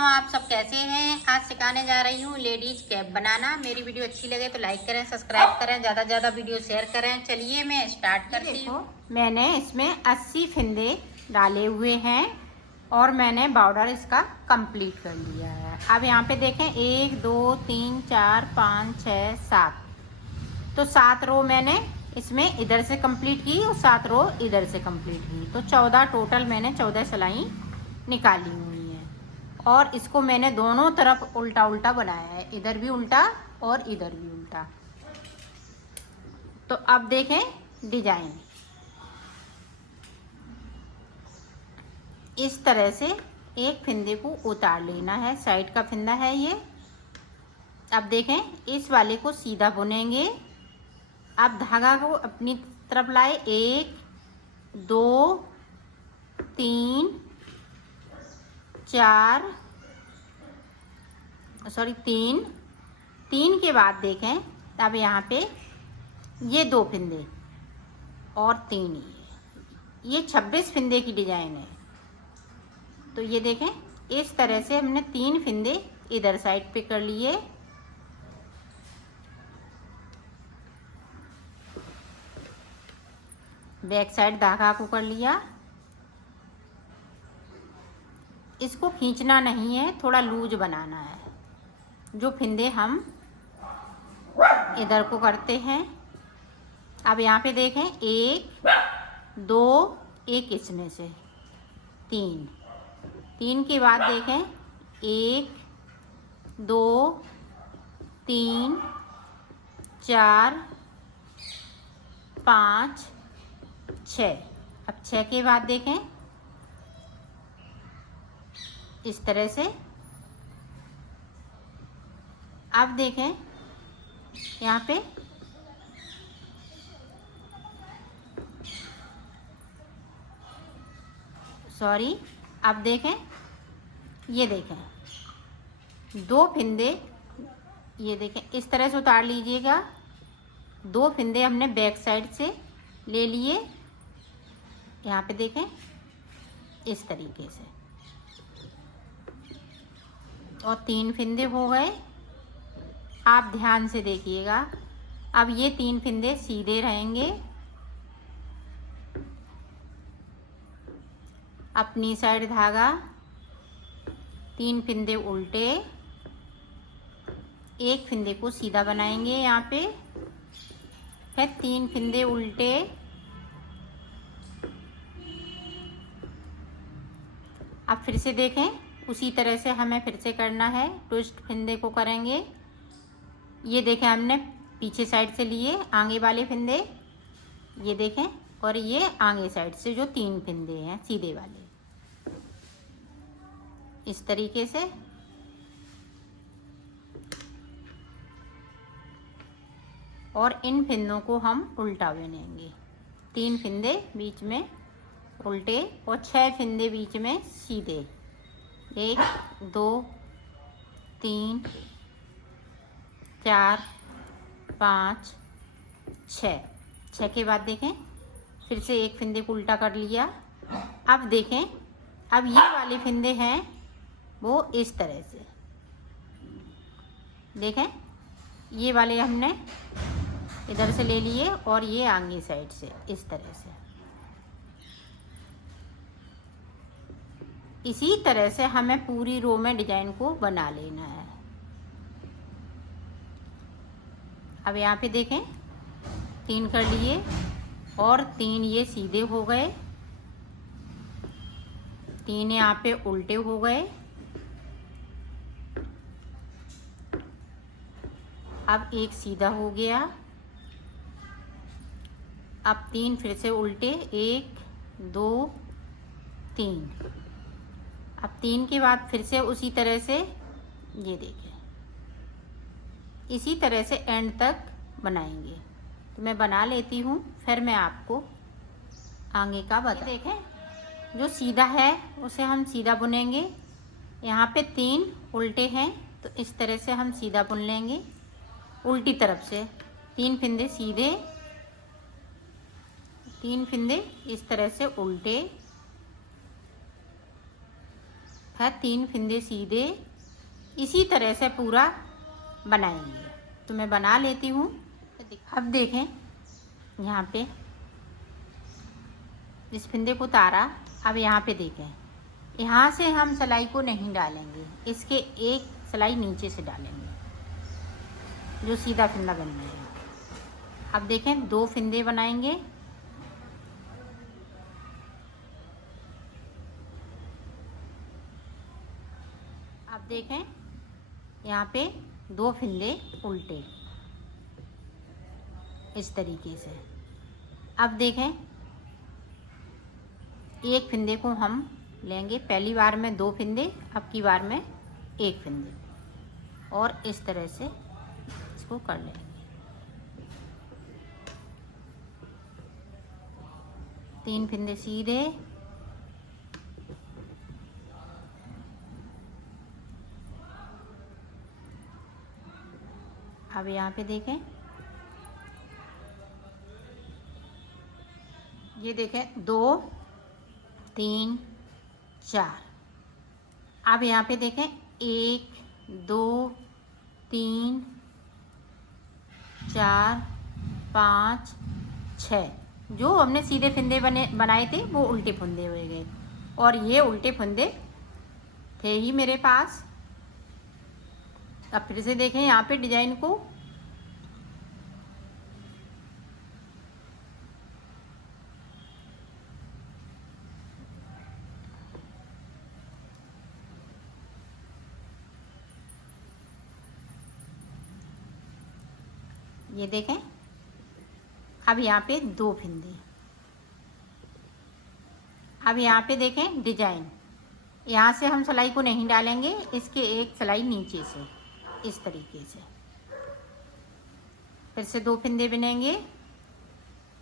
आप सब कैसे हैं। आज सिखाने जा रही हूँ लेडीज कैप बनाना। मेरी वीडियो अच्छी लगे तो लाइक करें, सब्सक्राइब करें, ज़्यादा से ज़्यादा वीडियो शेयर करें। चलिए मैं स्टार्ट करती हूँ। मैंने इसमें 80 फंदे डाले हुए हैं और मैंने बॉर्डर इसका कंप्लीट कर लिया है। अब यहाँ पे देखें 1 2 3 4 5 6 7, तो 7 रो मैंने इसमें इधर से कंप्लीट की और 7 रो इधर से कंप्लीट की, तो 14 टोटल मैंने 14 सिलाई निकाली हुई है। और इसको मैंने दोनों तरफ उल्टा उल्टा बनाया है, इधर भी उल्टा और इधर भी उल्टा। तो अब देखें डिजाइन इस तरह से एक फंदे को उतार लेना है, साइड का फंदा है ये। अब देखें इस वाले को सीधा बुनेंगे। अब धागा को अपनी तरफ लाए, 1 2 3 4 3 के बाद देखें तब यहाँ पे ये 2 फंदे और 3 ये 26 फंदे की डिजाइन है। तो ये देखें इस तरह से हमने 3 फंदे इधर साइड पे कर लिए। बैक साइड धागा को कर लिया। इसको खींचना नहीं है, थोड़ा लूज बनाना है, जो फंदे हम इधर को करते हैं। अब यहाँ पे देखें 1 2 1 इसमें से 3 के बाद देखें 1 2 3 4 5 6। अब 6 के बाद देखें इस तरह से। अब देखें यहाँ पे अब देखें ये देखें 2 फंदे, ये देखें इस तरह से उतार लीजिएगा। 2 फंदे हमने बैक साइड से ले लिए, यहाँ पे देखें इस तरीके से, और 3 फंदे हो गए। आप ध्यान से देखिएगा, अब ये 3 फंदे सीधे रहेंगे, अपनी साइड धागा, 3 फंदे उल्टे, 1 फंदे को सीधा बनाएंगे यहाँ पे, फिर 3 फंदे उल्टे, अब फिर से देखें उसी तरह से हमें फिर से करना है। ट्विस्ट फंदे को करेंगे, ये देखें हमने पीछे साइड से लिए आगे वाले फंदे, ये देखें, और ये आगे साइड से जो 3 फंदे हैं सीधे वाले, इस तरीके से। और इन फंदों को हम उल्टा बुनेंगे, 3 फंदे बीच में उल्टे और 6 फंदे बीच में सीधे, 1 2 3 4 5 6 के बाद देखें फिर से 1 फंदे को उल्टा कर लिया। अब देखें अब ये वाले फंदे हैं वो इस तरह से, देखें ये वाले हमने इधर से ले लिए और ये आगे साइड से इस तरह से। इसी तरह से हमें पूरी रो में डिजाइन को बना लेना है। अब यहाँ पे देखें 3 कर लिए और 3 ये सीधे हो गए, 3 यहाँ पे उल्टे हो गए। अब 1 सीधा हो गया, अब 3 फिर से उल्टे, 1 2 3। अब 3 के बाद फिर से उसी तरह से, ये देखें इसी तरह से एंड तक बनाएंगे। तो मैं बना लेती हूँ, फिर मैं आपको आगे का बता। देखें जो सीधा है उसे हम सीधा बुनेंगे, यहाँ पे 3 उल्टे हैं तो इस तरह से हम सीधा बुन लेंगे। उल्टी तरफ से 3 फंदे सीधे, 3 फंदे इस तरह से उल्टे, फिर 3 फंदे सीधे इसी तरह से पूरा बनाएंगे। तो मैं बना लेती हूँ। अब देखें यहाँ पे इस फंदे को उतारा। अब यहाँ पे देखें, यहाँ से हम सिलाई को नहीं डालेंगे, इसके एक सिलाई नीचे से डालेंगे जो सीधा फंदा बनना है। अब देखें 2 फंदे बनाएंगे। अब देखें यहाँ पे 2 फंदे उल्टे इस तरीके से। अब देखें एक फंदे को हम लेंगे, पहली बार में 2 फंदे, अब की बार में 1 फंदे, और इस तरह से इसको कर लेंगे। 3 फंदे सीधे, अब यहाँ पे देखें, ये देखें 2 3 4। अब यहाँ पे देखें 1 2 3 4 5 6। जो हमने सीधे फंदे बनाए थे वो उल्टे फंदे हो गए, और ये उल्टे फंदे थे ही मेरे पास। अब फिर से देखें यहाँ पे डिजाइन को, ये देखें। अब यहाँ पे 2 फंदे। अब यहाँ पे देखें डिजाइन, यहाँ से हम सिलाई को नहीं डालेंगे, इसके एक सिलाई नीचे से इस तरीके से। फिर से 2 फंदे बनेंगे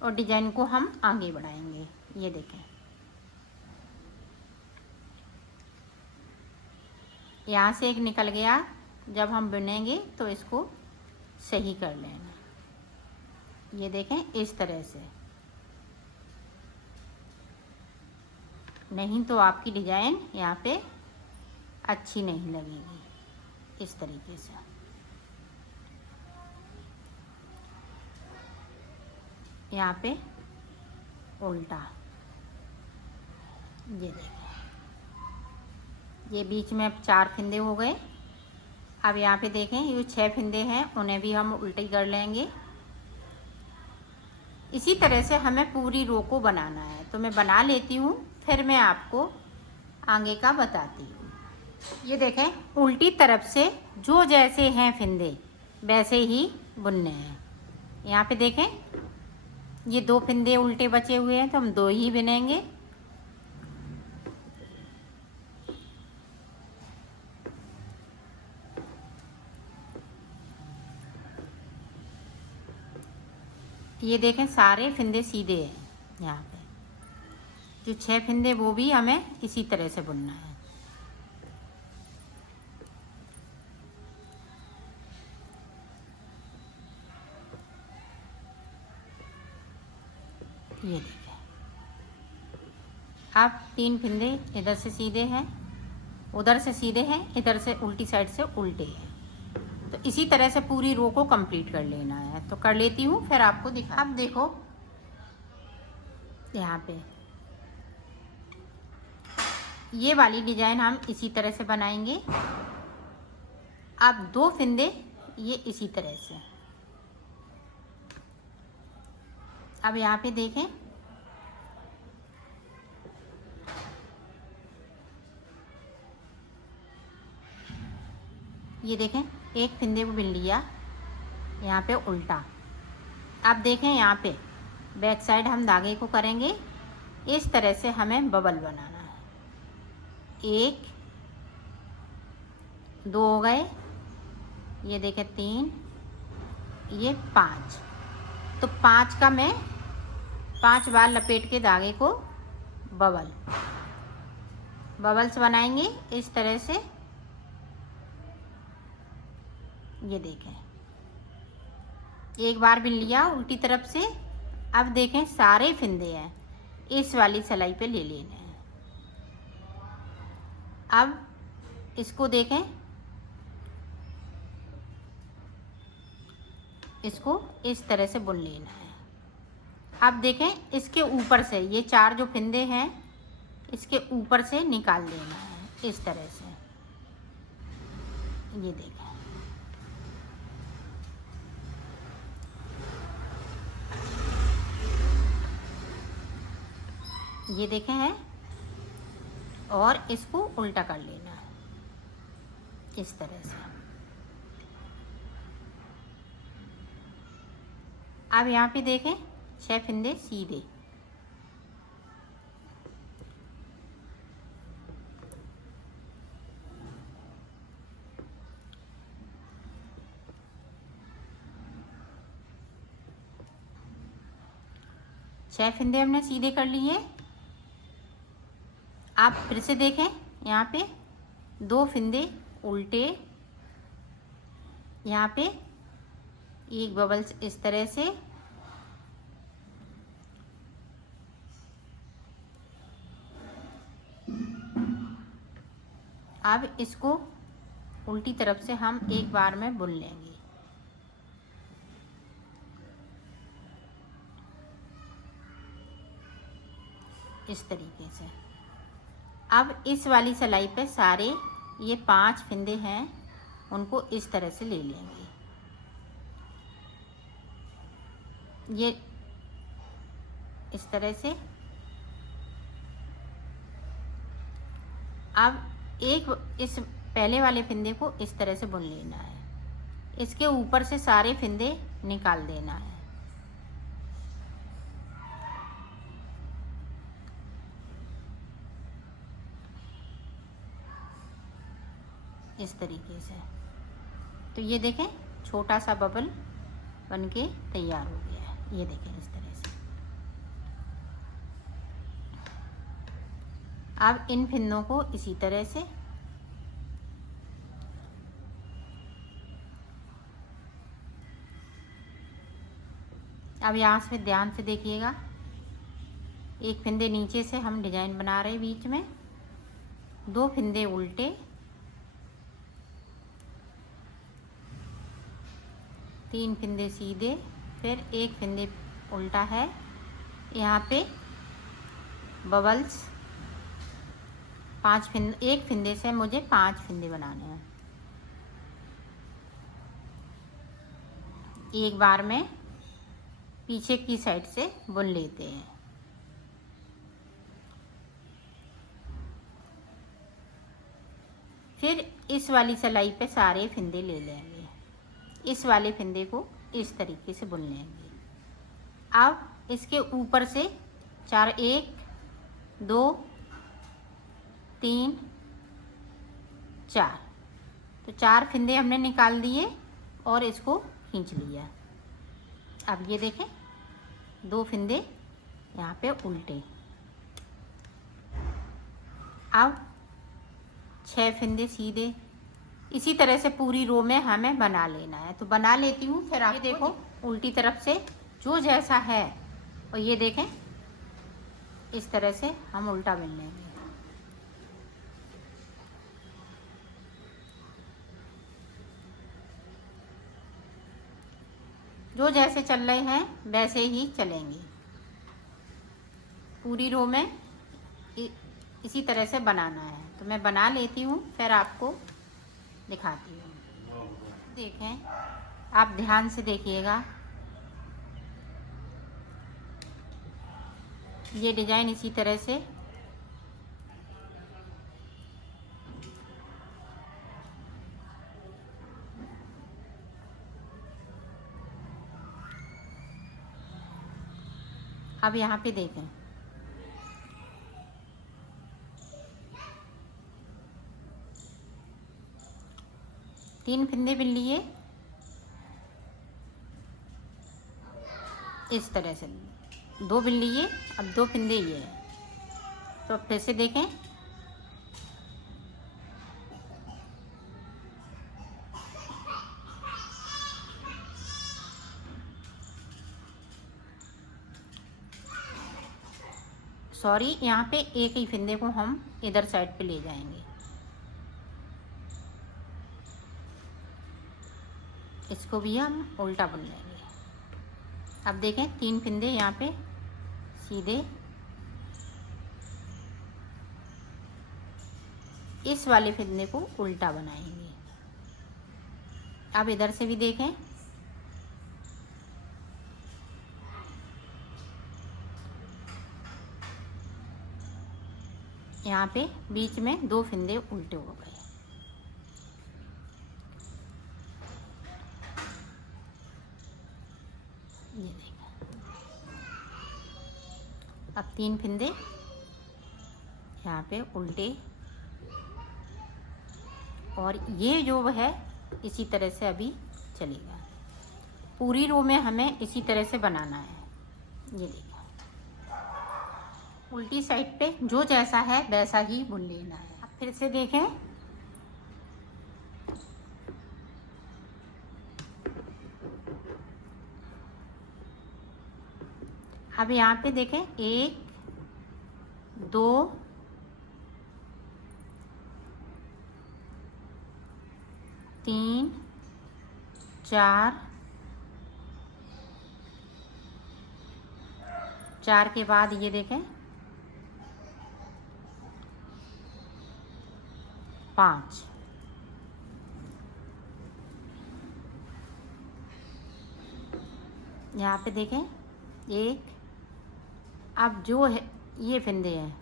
और डिजाइन को हम आगे बढ़ाएंगे। ये देखें यहाँ से एक निकल गया, जब हम बुनेंगे तो इसको सही कर लेना। ये देखें इस तरह से, नहीं तो आपकी डिजाइन यहाँ पे अच्छी नहीं लगेगी। इस तरीके से यहाँ पे उल्टा, ये देखें, ये बीच में अब 4 फंदे हो गए। अब यहाँ पे देखें ये 6 फंदे हैं, उन्हें भी हम उल्टी कर लेंगे। इसी तरह से हमें पूरी रो को बनाना है। तो मैं बना लेती हूँ, फिर मैं आपको आगे का बताती हूँ। ये देखें उल्टी तरफ से जो जैसे हैं फंदे वैसे ही बुनने हैं। यहाँ पे देखें ये 2 फंदे उल्टे बचे हुए हैं, तो हम 2 ही बुनेंगे। ये देखें सारे फंदे सीधे हैं। यहाँ पे जो 6 फंदे वो भी हमें इसी तरह से बुनना है। ये देखें अब 3 फंदे इधर से सीधे हैं, उधर से सीधे हैं, इधर से उल्टी साइड से उल्टे हैं। तो इसी तरह से पूरी रो को कंप्लीट कर लेना है। तो कर लेती हूँ, फिर आपको दिखा। अब देखो यहाँ पे ये वाली डिजाइन हम इसी तरह से बनाएंगे। अब 2 फंदे ये इसी तरह से। अब यहाँ पे देखें ये देखें एक फंदे को बिन लिया यहाँ पे उल्टा। अब देखें यहाँ पे बैक साइड हम धागे को करेंगे इस तरह से। हमें बबल बनाना है। 1 2 हो गए, ये देखें 3, ये 5। तो 5 का मैं 5 बार लपेट के धागे को बबल्स बनाएंगे इस तरह से। ये देखें एक बार बिन लिया उल्टी तरफ से। अब देखें सारे फंदे हैं इस वाली सिलाई पे ले लेने हैं। अब इसको देखें, इसको इस तरह से बुन लेना है। अब देखें, इसके ऊपर से ये 4 जो फिंदे हैं इसके ऊपर से निकाल देना है इस तरह से। ये देखें, ये देखें है, और इसको उल्टा कर लेना है इस तरह से। अब यहाँ पे देखें 6 फिंदे सीधे, छह फिंदे हमने सीधे कर लिए। आप फिर से देखें, यहाँ पे 2 फिंदे उल्टे, यहाँ पे एक बबल्स इस तरह से, अब इसको उल्टी तरफ से हम एक बार में बुन लेंगे। इस तरीके से। अब इस वाली सिलाई पे सारे ये 5 फिंदे हैं उनको इस तरह से ले लेंगे। ये इस तरह से। अब इस पहले वाले फिंदे को इस तरह से बुन लेना है, इसके ऊपर से सारे फिंदे निकाल देना है। इस तरीके से। तो ये देखें, छोटा सा बबल बनके तैयार हो गया है। ये देखें इस तरह से। अब इन फिंदों को इसी तरह से अब यहाँ से ध्यान से देखिएगा, एक फिंदे नीचे से हम डिजाइन बना रहे हैं, बीच में 2 फिंदे उल्टे, 3 फिंदे सीधे, फिर 1 फिंदे उल्टा है। यहाँ पे बबल्स 5 फिंदे, 1 फिंदे से मुझे 5 फिंदे बनाने हैं। एक बार में पीछे की साइड से बुन लेते हैं। फिर इस वाली सिलाई पे सारे फिंदे ले लेंगे, इस वाले फिंदे को इस तरीके से बुन लेंगे। अब इसके ऊपर से 4, 1 2 3 4, तो 4 फिंदे हमने निकाल दिए और इसको खींच लिया। अब ये देखें, 2 फिंदे यहाँ पे उल्टे। अब 6 फिंदे सीधे। इसी तरह से पूरी रो में हमें बना लेना है। तो बना लेती हूँ, फिर आप ये देखो उल्टी तरफ से जो जैसा है, और ये देखें इस तरह से हम उल्टा बुन लेंगे। जो जैसे चल रहे हैं वैसे ही चलेंगे। पूरी रो में इसी तरह से बनाना है। तो मैं बना लेती हूँ, फिर आपको दिखाती हूँ। देखें, आप ध्यान से देखिएगा, ये डिजाइन इसी तरह से अब यहाँ पे देखें, तीन फिंदे बिन लिए इस तरह से, 2 बिन लिए, अब 2 फिंदे ये हैं। तो अब फिर से देखें, सॉरी, यहाँ पे एक ही फिंदे को हम इधर साइड पे ले जाएंगे। इसको भी हम उल्टा बुन लेंगे। अब देखें 3 फंदे यहाँ पे सीधे इस वाले फंदे को उल्टा बनाएंगे। अब इधर से भी देखें, यहाँ पे बीच में 2 फंदे उल्टे हो गए। ये देखें, अब 3 फंदे यहाँ पे उल्टे, और ये जो है इसी तरह से अभी चलेगा। पूरी रो में हमें इसी तरह से बनाना है। ये देखिए, उल्टी साइड पे जो जैसा है वैसा ही बुन लेना है। अब फिर से देखें, अब यहाँ पे देखें 1 2 3 4, 4 के बाद ये देखें 5, यहाँ पे देखें 1। अब जो है ये फंदे हैं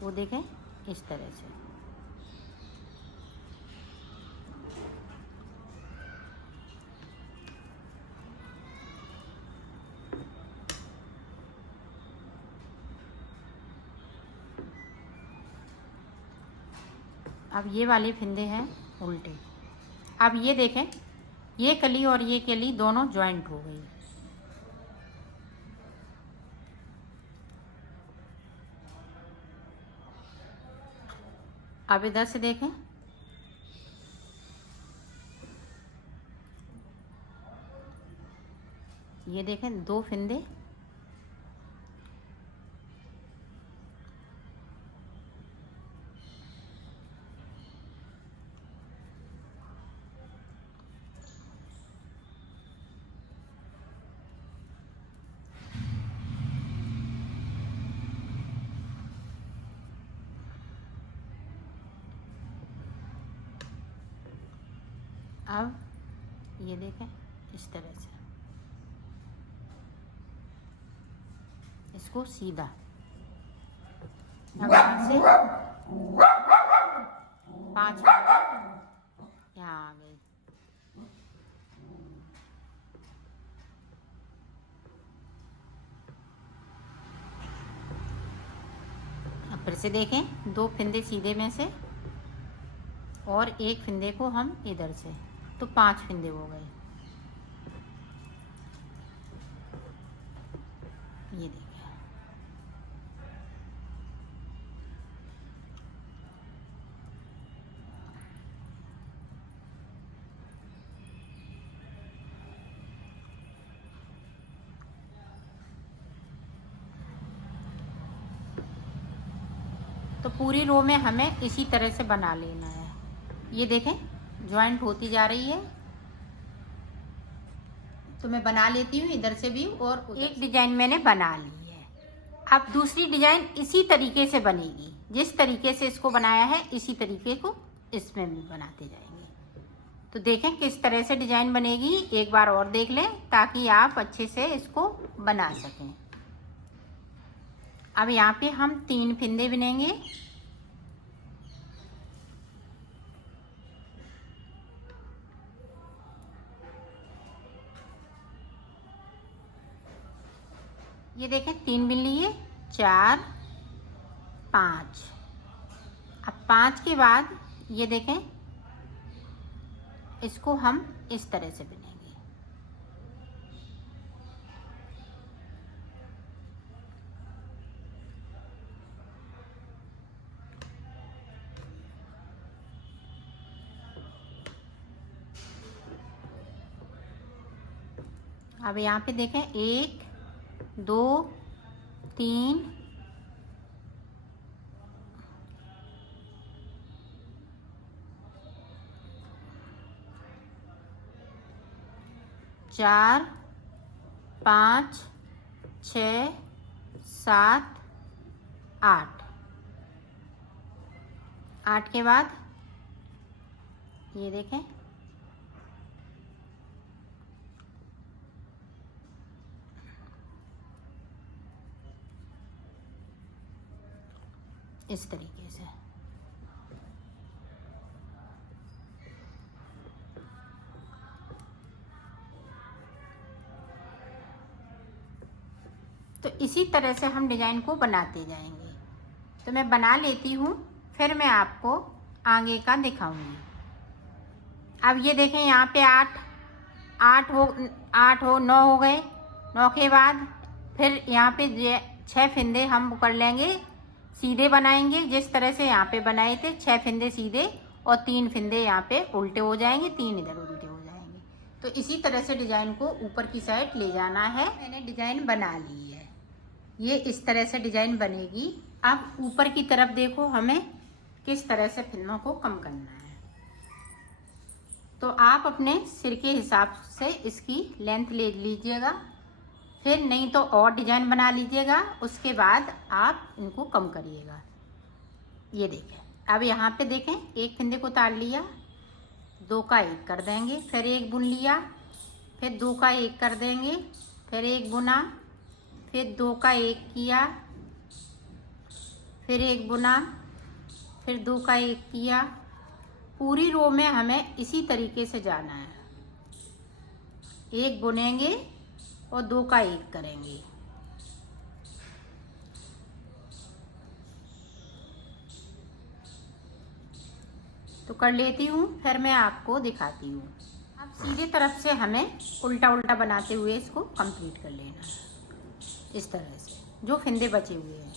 वो देखें इस तरह से। अब ये वाले फंदे हैं उल्टे। अब ये देखें, ये कली और ये कली दोनों जॉइंट हो गई। अब इधर से देखें, ये देखें 2 फंदे अब ये देखें इस तरह से, इसको सीधा। अब यहाँ से 5 यहाँ आ गई। अब फिर से देखें, 2 फंदे सीधे में से और 1 फंदे को हम इधर से, तो 5 फंदे हो गए। ये देखिए, तो पूरी रो में हमें इसी तरह से बना लेना है। ये देखें ज्वाइंट होती जा रही है, तो मैं बना लेती हूँ इधर से भी, और एक डिजाइन मैंने बना ली है। अब दूसरी डिजाइन इसी तरीके से बनेगी, जिस तरीके से इसको बनाया है इसी तरीके को इसमें भी बनाते जाएंगे। तो देखें किस तरह से डिजाइन बनेगी, एक बार और देख लें ताकि आप अच्छे से इसको बना सकें। अब यहाँ पे हम 3 फंदे बुनेंगे। ये देखें 3 बुन लिए, 4 5। अब 5 के बाद ये देखें इसको हम इस तरह से बुनेंगे। अब यहाँ पे देखें 1 2 3 4 4 5 6 7 8। 8 के बाद ये देखें, इस तरीके से। तो इसी तरह से हम डिजाइन को बनाते जाएंगे। तो मैं बना लेती हूँ, फिर मैं आपको आगे का दिखाऊंगी। अब ये देखें, यहाँ पे 8 हो 9 हो गए। 9 के बाद फिर यहाँ पे 6 फिंदे हम कर लेंगे, सीधे बनाएंगे जिस तरह से यहाँ पे बनाए थे। 6 फिंदे सीधे और 3 फिंदे यहाँ पे उल्टे हो जाएंगे, 3 इधर उल्टे हो जाएंगे। तो इसी तरह से डिजाइन को ऊपर की साइड ले जाना है। मैंने डिजाइन बना ली है, ये इस तरह से डिजाइन बनेगी। अब ऊपर की तरफ देखो, हमें किस तरह से फिंदों को कम करना है। तो आप अपने सिर के हिसाब से इसकी लेंथ ले लीजिएगा, फिर नहीं तो और डिजाइन बना लीजिएगा, उसके बाद आप इनको कम करिएगा। ये देखें, अब यहाँ पे देखें, एक फिंदे को उतार लिया, 2 का 1 कर देंगे, फिर 1 बुन लिया, फिर 2 का 1 कर देंगे, फिर 1 बुना, फिर 2 का 1 किया, फिर 1 बुना, फिर 2 का 1 किया। पूरी रो में हमें इसी तरीके से जाना है। 1 बुनेंगे और 2 का 1 करेंगे। तो कर लेती हूँ, फिर मैं आपको दिखाती हूँ। अब सीधे तरफ से हमें उल्टा उल्टा बनाते हुए इसको कंप्लीट कर लेना है। इस तरह से जो फिंदे बचे हुए हैं,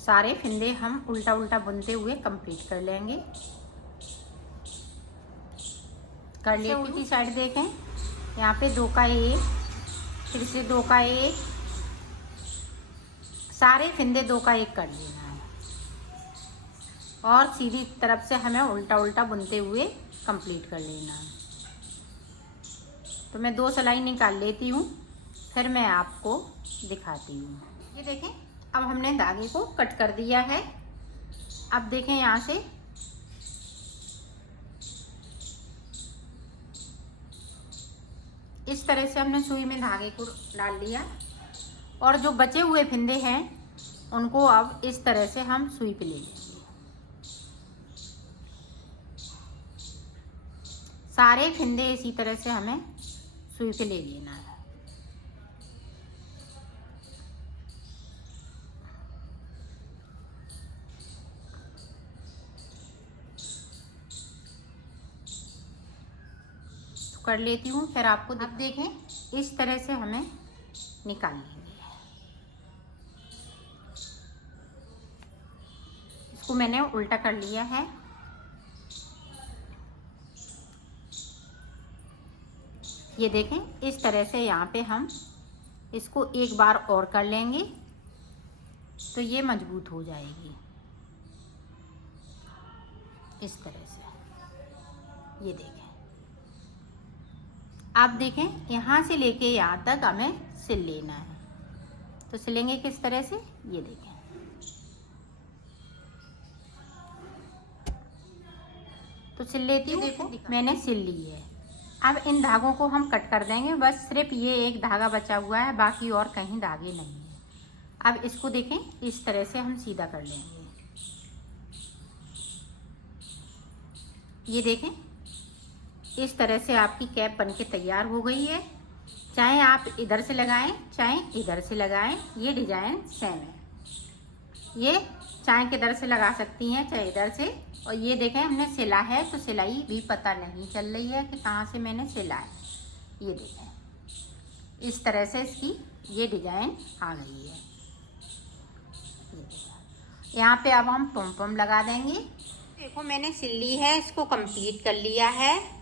सारे फिंदे हम उल्टा उल्टा बुनते हुए कंप्लीट कर लेंगे। कर लिए। उल्टी साइड देखें, यहाँ पे 2 का 1, फिर से 2 का 1, सारे फिंदे 2 का 1 कर लेना है और सीधी तरफ से हमें उल्टा उल्टा बुनते हुए कंप्लीट कर लेना है। तो मैं 2 सिलाई निकाल लेती हूँ, फिर मैं आपको दिखाती हूँ। ये देखें, अब हमने धागे को कट कर दिया है। अब देखें, यहाँ से इस तरह से हमने सुई में धागे को डाल लिया और जो बचे हुए फिंदे हैं उनको अब इस तरह से हम सुई पे ले लेंगे। सारे फिंदे इसी तरह से हमें सुई पे ले लेना है। कर लेती हूँ, फिर आपको अब देखें, इस तरह से हमें निकाल लेंगे। इसको मैंने उल्टा कर लिया है। ये देखें, इस तरह से यहाँ पे हम इसको एक बार और कर लेंगे तो ये मजबूत हो जाएगी। इस तरह से ये देखें। आप देखें, यहाँ से लेके यहाँ तक हमें सिल लेना है। तो सिलेंगे किस तरह से, ये देखें। तो सिल लेती हूँ। देखो, मैंने सिल ली है। अब इन धागों को हम कट कर देंगे। बस सिर्फ ये एक धागा बचा हुआ है, बाकी और कहीं धागे नहीं है। अब इसको देखें, इस तरह से हम सीधा कर लेंगे। ये देखें, इस तरह से आपकी कैप बनके तैयार हो गई है। चाहे आप इधर से लगाएं, चाहे इधर से लगाएं, ये डिजाइन सेम है। ये चाहे किधर से लगा सकती हैं, चाहे इधर से। और ये देखें, हमने सिला है तो सिलाई भी पता नहीं चल रही है कि कहाँ से मैंने सिला है। ये देखें, इस तरह से इसकी ये डिजाइन आ गई है। यहाँ पे अब हम पम पम लगा देंगे। देखो, मैंने सिल ली है, इसको कंप्लीट कर लिया है।